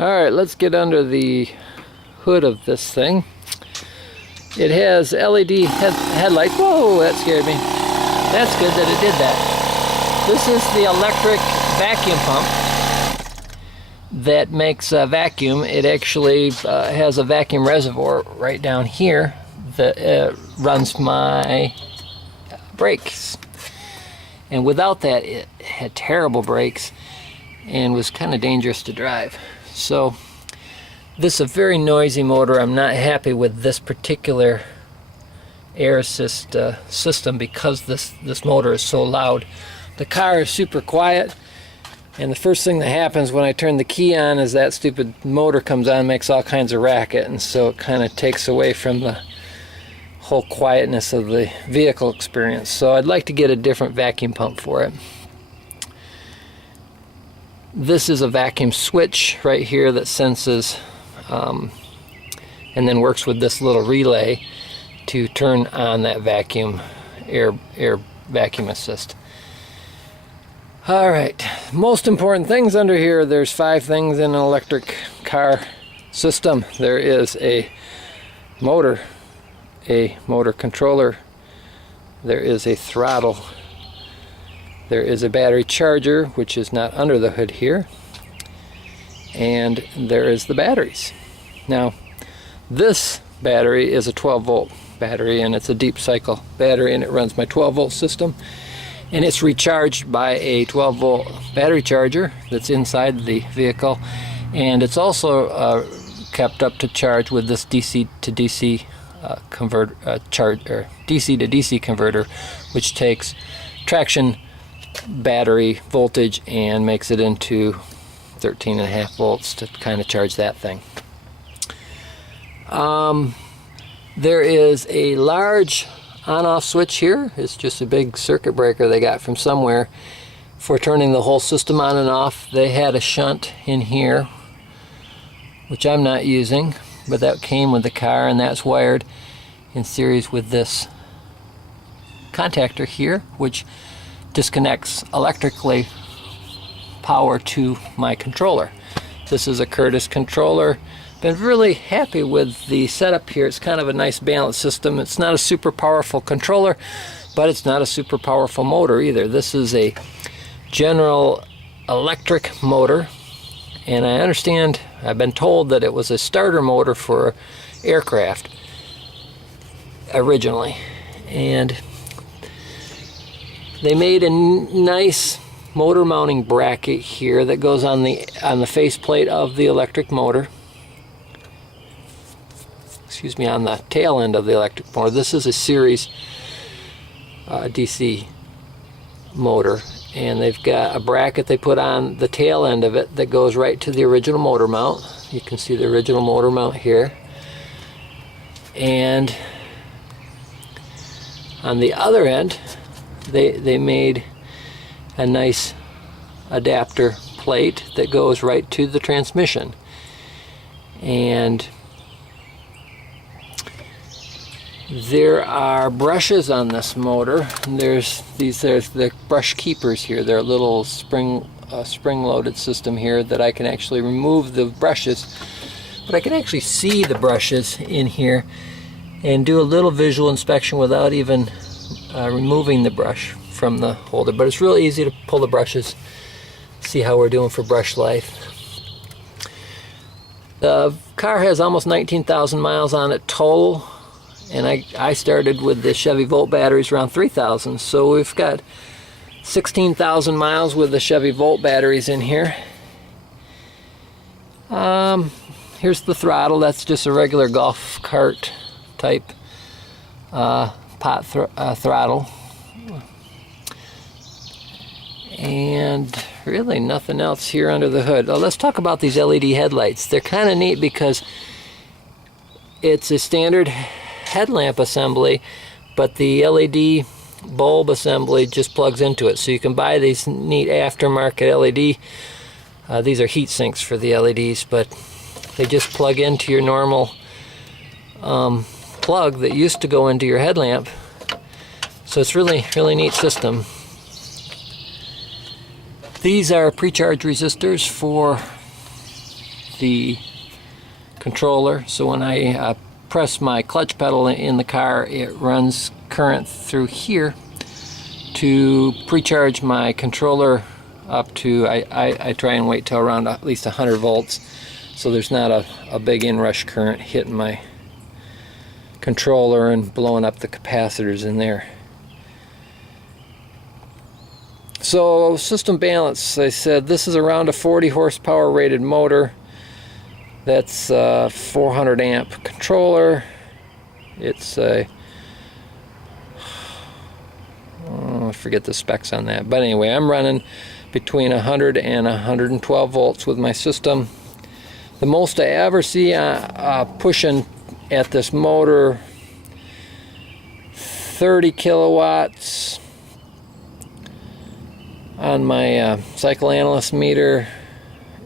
Alright, let's get under the hood of this thing. It has LED headlights. Whoa, that scared me. That's good that it did that. This is the electric vacuum pump that makes a vacuum. It actually has a vacuum reservoir right down here that runs my brakes. And without that, it had terrible brakes and was kind of dangerous to drive. So this is a very noisy motor. I'm not happy with this particular air assist system because this motor is so loud. The car is super quiet, and the first thing that happens when I turn the key on is that stupid motor comes on and makes all kinds of racket, and so it kind of takes away from the whole quietness of the vehicle experience. So I'd like to get a different vacuum pump for it. This is a vacuum switch right here that senses and then works with this little relay to turn on that vacuum air vacuum assist. Alright, most important things under here. There's 5 things in an electric car system. There is a motor controller, there is a throttle, there is a battery charger, which is not under the hood here, and there is the batteries. Now, this battery is a 12-volt battery, and it's a deep cycle battery, and it runs my 12-volt system, and it's recharged by a 12-volt battery charger that's inside the vehicle, and it's also kept up to charge with this DC to DC DC to DC converter, which takes traction battery voltage and makes it into 13.5 volts to kind of charge that thing. There is a large on-off switch here. It's just a big circuit breaker they got from somewhere for turning the whole system on and off. They had a shunt in here, which I'm not using, but that came with the car, and that's wired in series with this contactor here, which disconnects electrically power to my controller. This is a Curtis controller. Been really happy with the setup here. It's kind of a nice balanced system. It's not a super powerful controller, but it's not a super powerful motor either. This is a General Electric motor, and I understand, I've been told that it was a starter motor for aircraft originally, and they made a nice motor mounting bracket here that goes on the faceplate of the electric motor. Excuse me, on the tail end of the electric motor. This is a series DC motor, and they've got a bracket they put on the tail end of it that goes right to the original motor mount. You can see the original motor mount here, and on the other end they made a nice adapter plate that goes right to the transmission. And there are brushes on this motor. There's the brush keepers here. They're a little spring-loaded system here that I can actually remove the brushes, but I can actually see the brushes in here and do a little visual inspection without even removing the brush from the holder. But it's real easy to pull the brushes, see how we're doing for brush life. The car has almost 19,000 miles on it total, and I started with the Chevy Volt batteries around 3,000, so we've got 16,000 miles with the Chevy Volt batteries in here. Here's the throttle. That's just a regular golf cart type pot throttle, and really nothing else here under the hood. Let's talk about these LED headlights. They're kind of neat because it's a standard headlamp assembly, but the LED bulb assembly just plugs into it, so you can buy these neat aftermarket LED. These are heat sinks for the LEDs, but they just plug into your normal plug that used to go into your headlamp. So it's really neat system. These are pre-charge resistors for the controller. So when I press my clutch pedal in the car, it runs current through here to pre-charge my controller up to, I try and wait till around at least 100 volts, so there's not a big inrush current hitting my controller and blowing up the capacitors in there. So system balance, I said this is around a 40 horsepower rated motor. That's a 400 amp controller. It's a, I forget the specs on that, but anyway, I'm running between 100 and 112 volts with my system. The most I ever see pushing at this motor, 30 kilowatts on my cycle analyst meter.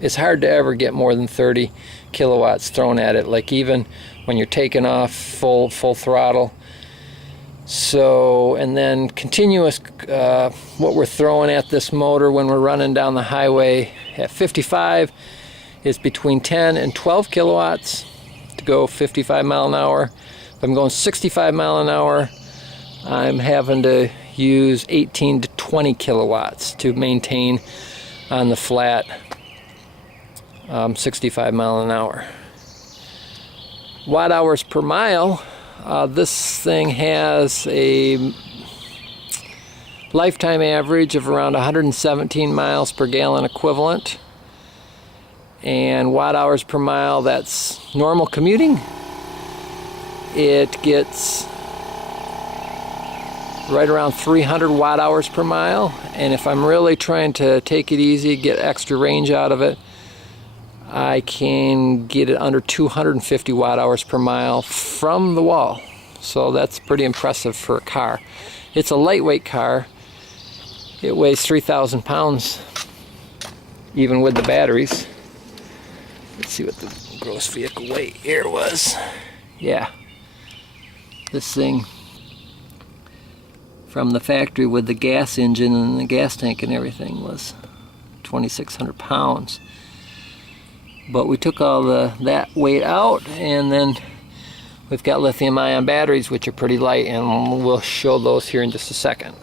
It's hard to ever get more than 30 kilowatts thrown at it, like even when you're taking off full throttle. So, and then continuous, what we're throwing at this motor when we're running down the highway at 55 is between 10 and 12 kilowatts to go 55 mile an hour. If I'm going 65 mile an hour, I'm having to use 18 to 20 kilowatts to maintain on the flat 65 mile an hour. Watt hours per mile, this thing has a lifetime average of around 117 miles per gallon equivalent. And watt hours per mile, that's normal commuting. It gets right around 300 watt hours per mile. And if I'm really trying to take it easy, get extra range out of it, I can get it under 250 watt hours per mile from the wall. So that's pretty impressive for a car. It's a lightweight car. It weighs 3,000 pounds, even with the batteries. Let's see what the gross vehicle weight here was. Yeah, this thing from the factory with the gas engine and the gas tank and everything was 2,600 pounds. But we took all that weight out, and then we've got lithium-ion batteries, which are pretty light, and we'll show those here in just a second.